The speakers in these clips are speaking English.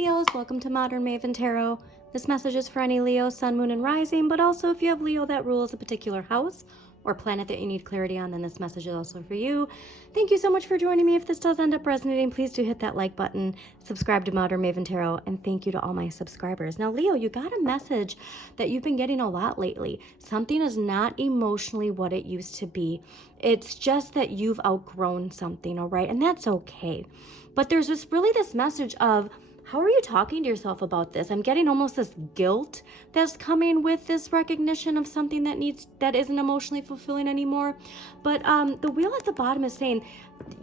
Leos, welcome to Modern Maven Tarot. This message is for any Leo, Sun, Moon, and Rising, but also if you have Leo that rules a particular house or planet that you need clarity on, then this message is also for you. Thank you so much for joining me. If this does end up resonating, please do hit that like button, subscribe to Modern Maven Tarot, and thank you to all my subscribers. Now, Leo, you got a message that you've been getting a lot lately. Something is not emotionally what it used to be. It's just that you've outgrown something, all right? And that's okay. But there's this message of, how are you talking to yourself about this? I'm getting almost this guilt that's coming with this recognition of something that isn't emotionally fulfilling anymore. But the wheel at the bottom is saying,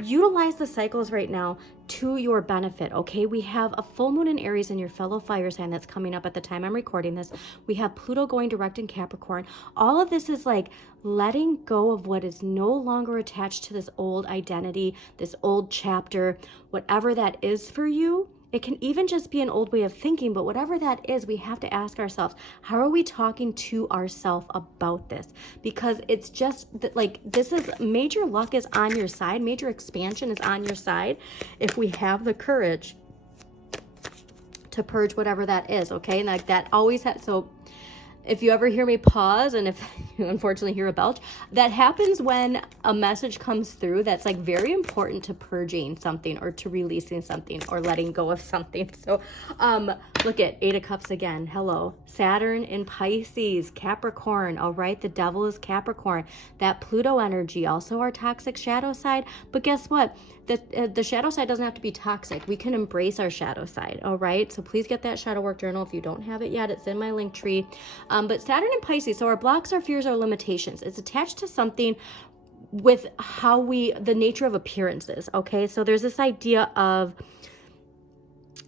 utilize the cycles right now to your benefit, okay? We have a full moon in Aries in your fellow fire sign that's coming up at the time I'm recording this. We have Pluto going direct in Capricorn. All of this is like letting go of what is no longer attached to this old identity, this old chapter, whatever that is for you. It can even just be an old way of thinking, but whatever that is, we have to ask ourselves, how are we talking to ourselves about this? Because it's just like, this is major luck is on your side. Major expansion is on your side if we have the courage to purge whatever that is, okay? And like that always has, so if you ever hear me pause and if you unfortunately hear a belch, that happens when a message comes through that's like very important to purging something or to releasing something or letting go of something. So look at 8 of Cups again. Hello. Saturn in Pisces, Capricorn. All right. The devil is Capricorn. That Pluto energy, also our toxic shadow side. But guess what? The shadow side doesn't have to be toxic. We can embrace our shadow side. All right. So please get that shadow work journal. If you don't have it yet, it's in my link tree. But Saturn in Pisces, so our blocks, our fears, our limitations. It's attached to something with how the nature of appearances, okay? So there's this idea of,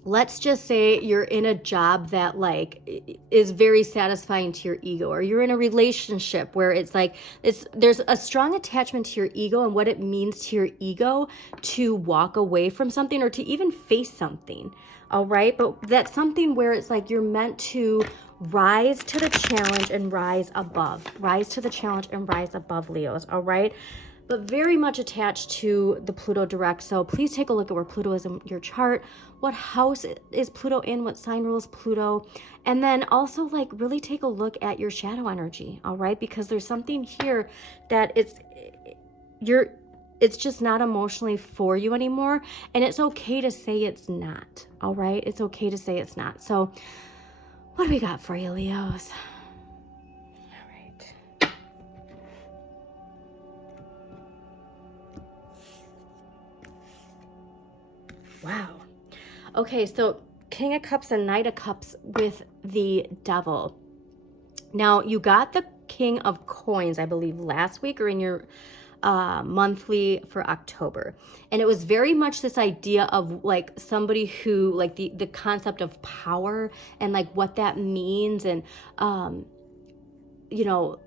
let's just say you're in a job that like is very satisfying to your ego, or you're in a relationship where it's like, there's a strong attachment to your ego and what it means to your ego to walk away from something or to even face something, all right? But that's something where it's like you're meant to rise to the challenge and rise above. Rise to the challenge and rise above, Leos, all right? But very much attached to the Pluto direct. So please take a look at where Pluto is in your chart. What house is Pluto in? What sign rules Pluto? And then also like really take a look at your shadow energy, all right? Because there's something here that it's just not emotionally for you anymore. And it's okay to say it's not, all right? It's okay to say it's not. So what do we got for you, Leos? All right. Wow. Okay, so King of Cups and Knight of Cups with the Devil. Now, you got the King of Coins, I believe, last week or in your monthly for October. And it was very much this idea of like somebody who like the concept of power and like what that means. And, you know,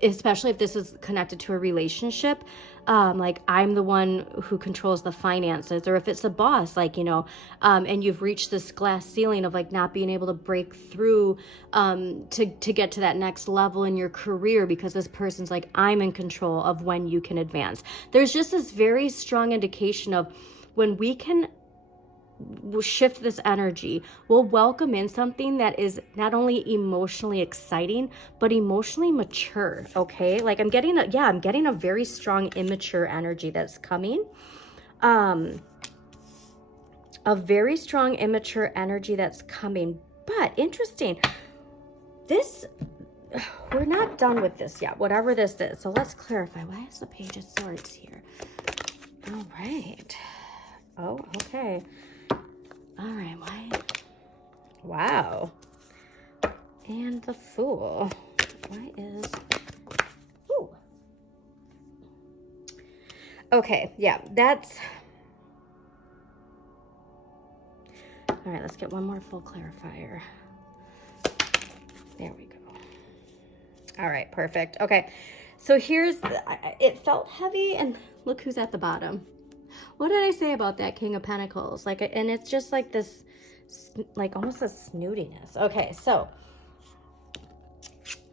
especially if this is connected to a relationship, like I'm the one who controls the finances, or if it's a boss, like, you know, and you've reached this glass ceiling of like not being able to break through to get to that next level in your career because this person's like, I'm in control of when you can advance. There's just this very strong indication of when we can shift this energy, we'll welcome in something that is not only emotionally exciting but emotionally mature, okay? Like I'm getting a very strong immature energy that's coming. A very strong immature energy that's coming. But interesting, we're not done with this yet, whatever this is. So let's clarify. Why is the Page of Swords here? All right. Oh, okay. All right, why? Wow. And the Fool. Why is... Ooh. Okay, yeah, that's... All right, let's get one more full clarifier. There we go. All right, perfect. Okay, so here's... It felt heavy, and look who's at the bottom. What did I say about that King of Pentacles? Like, and it's just like this, like almost a snootiness. Okay, so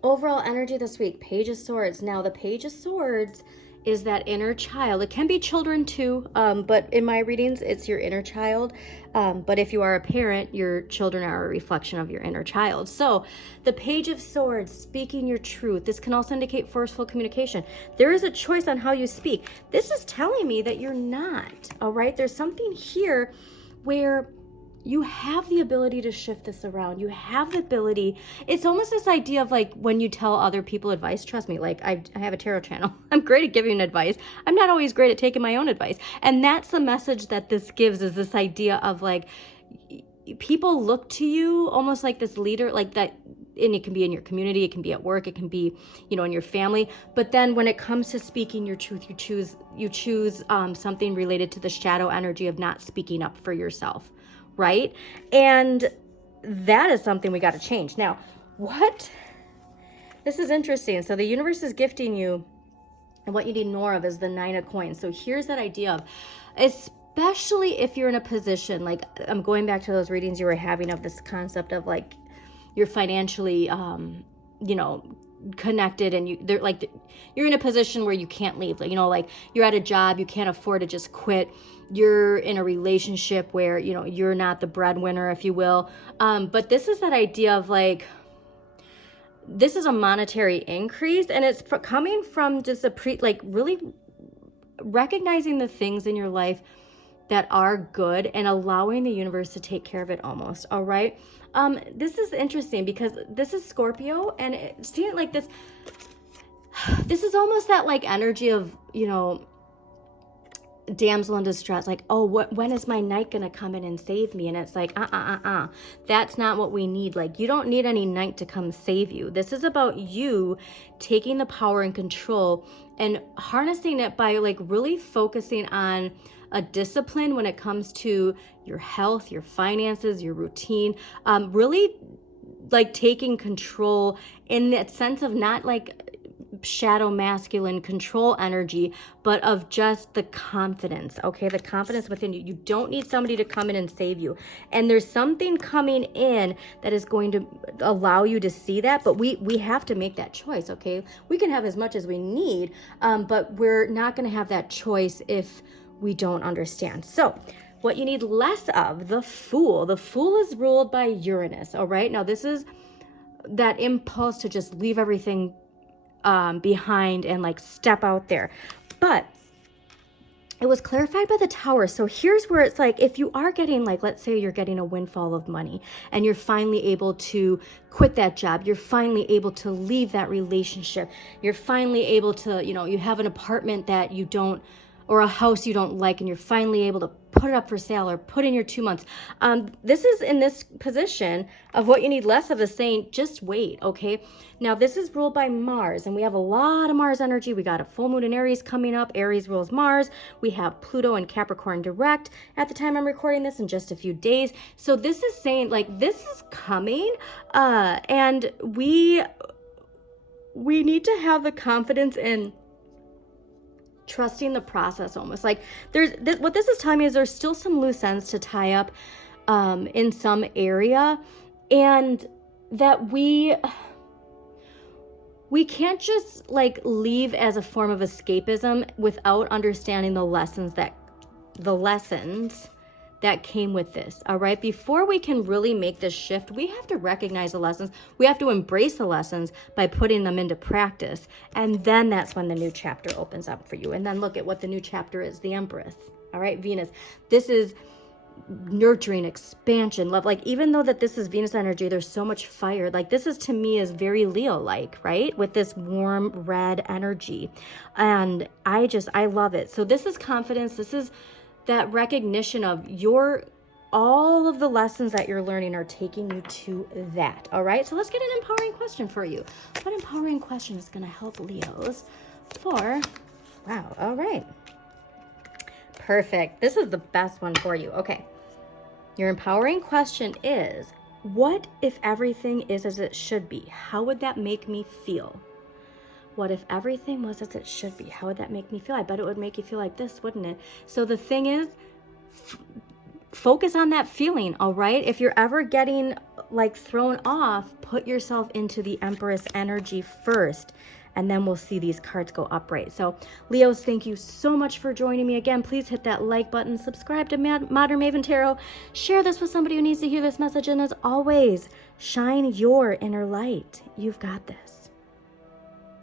overall energy this week, Page of Swords. Now, the Page of Swords is that inner child. It can be children too, but in my readings, it's your inner child. But if you are a parent, your children are a reflection of your inner child. So the Page of Swords, speaking your truth. This can also indicate forceful communication. There is a choice on how you speak. This is telling me that you're not, all right? There's something here where you have the ability to shift this around. You have the ability. It's almost this idea of like when you tell other people advice. Trust me, like I have a tarot channel. I'm great at giving advice. I'm not always great at taking my own advice. And that's the message that this gives, is this idea of like people look to you almost like this leader, like that. And it can be in your community, it can be at work, it can be, you know, in your family. But then when it comes to speaking your truth, you choose something related to the shadow energy of not speaking up for yourself. Right? And that is something we got to change. Now, this is interesting. So the universe is gifting you, and what you need more of is the 9 of coins. So here's that idea of, especially if you're in a position, like I'm going back to those readings you were having of this concept of like, you're financially, you know, connected, and you're in a position where you can't leave. Like, you know, like you're at a job, you can't afford to just quit. You're in a relationship where, you know, you're not the breadwinner, if you will. But this is that idea of like, this is a monetary increase, and it's coming from just really recognizing the things in your life that are good and allowing the universe to take care of it almost. All right. This is interesting because this is Scorpio, and seeing it like this is almost that like energy of, you know, damsel in distress, like, oh, when is my knight gonna come in and save me? And it's like, that's not what we need. Like, you don't need any knight to come save you. This is about you taking the power and control and harnessing it by like really focusing on a discipline when it comes to your health, your finances, your routine, really like taking control in that sense of not like shadow masculine control energy, but of just the confidence, okay? The confidence within you. You don't need somebody to come in and save you. And there's something coming in that is going to allow you to see that, but we have to make that choice, okay? We can have as much as we need, but we're not going to have that choice if we don't understand. So what you need less of, the Fool. The Fool is ruled by Uranus, all right? Now this is that impulse to just leave everything behind and like step out there. But it was clarified by the Tower. So here's where it's like, if you are getting like, let's say you're getting a windfall of money and you're finally able to quit that job, you're finally able to leave that relationship, you're finally able to, you know, you have an apartment that you don't, or a house you don't like, and you're finally able to put it up for sale or put in your 2 months. This is in this position of what you need less of, is saying, just wait, okay? Now, this is ruled by Mars, and we have a lot of Mars energy. We got a full moon in Aries coming up. Aries rules Mars. We have Pluto and Capricorn direct at the time I'm recording this in just a few days. So this is saying, like, this is coming, and we need to have the confidence in trusting the process almost. Like what this is telling me is there's still some loose ends to tie up in some area, and that we can't just like leave as a form of escapism without understanding the lessons that came with this. All right, before we can really make this shift, we have to recognize the lessons. We have to embrace the lessons by putting them into practice, and then that's when the new chapter opens up for you. And then look at what the new chapter is. The Empress. All right, Venus. This is nurturing, expansion, love. Like, even though that this is Venus energy, there's so much fire. Like, this is, to me, is very Leo-like, right? With this warm red energy, and I love it. So this is confidence. This is that recognition of all of the lessons that you're learning are taking you to that. All right, so let's get an empowering question for you. What empowering question is going to help Leos for, wow, all right, perfect. This is the best one for you. Okay, your empowering question is, what if everything is as it should be? How would that make me feel? What if everything was as it should be? How would that make me feel? I bet it would make you feel like this, wouldn't it? So the thing is, focus on that feeling, all right? If you're ever getting like thrown off, put yourself into the Empress energy first, and then we'll see these cards go upright. So Leos, thank you so much for joining me again. Please hit that like button, subscribe to Modern Maven Tarot, share this with somebody who needs to hear this message, and as always, shine your inner light. You've got this.